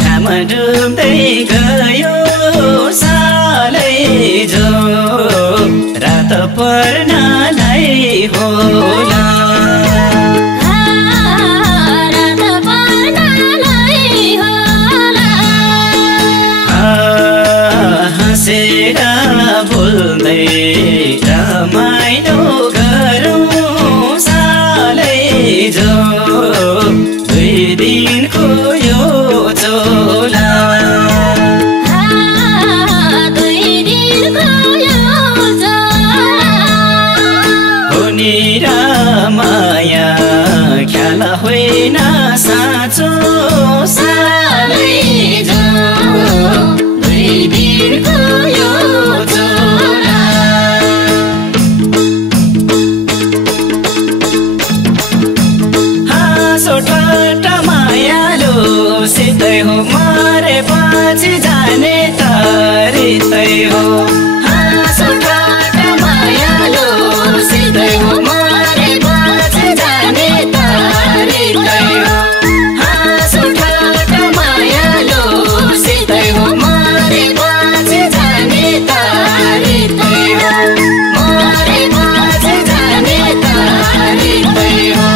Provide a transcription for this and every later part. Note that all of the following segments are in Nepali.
घाम डुब्दै गयो सालै जो रात पर्नलाई होला हाँसेर बोल्दै रमाइलो गरौँ सालै जो दुई दिनको यो चोला हुने र माया ख्याल होइन साँचो सालै जो दुई दिनको यो चोला हाँसो ठट्टा मायालु सितै हो मरे पछि जाने तरितै हो हाँसो ठट्टा मायालु सितै हो मरे पछि जाने तरितै हो हाँसो ठट्टा मायालु सितै हो मरे पछि जाने तरितै हो मरे पछि जाने तरितै हो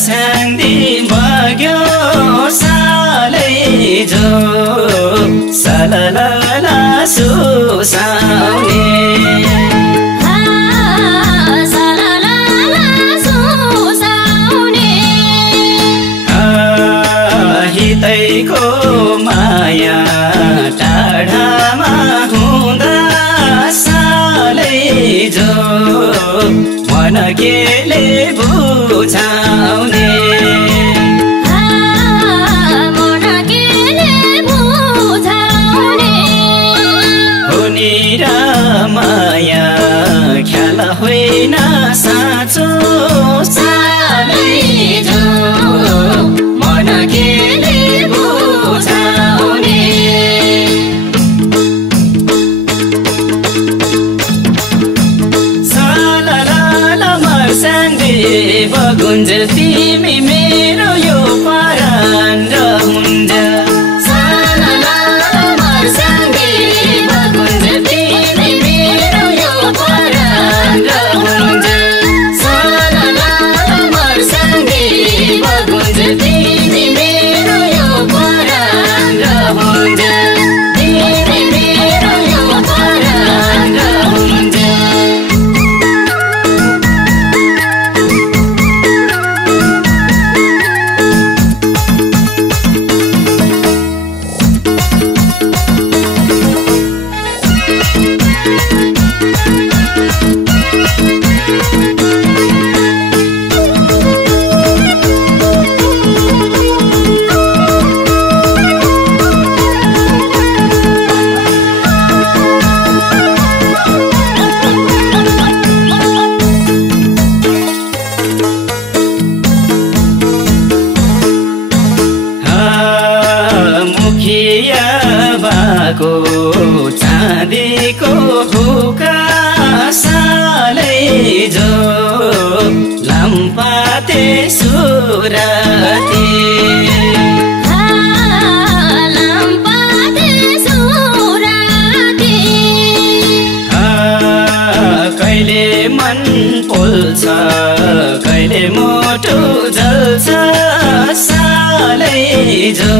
स्याङ्दी बग्यो सालै जो सललला सुसाउने हितैको माया टाढामा हुँदा सालै जो मन केले बुझाउने हुने र माया ख्याल होइन साँचो सालै जो मन केले बुझाउने बगुन्ज तिमी मेरो यो परान रहन्छ बगुन्ज तिमी मेरो यो परान रहन्छ बगुन्ज तिमी मेरो यो परान रहन्छ तिमी मेरो यो परान रहन्छ सुराती कहिले मन पोल्छ कहिले मोटो जल्छ सालै जो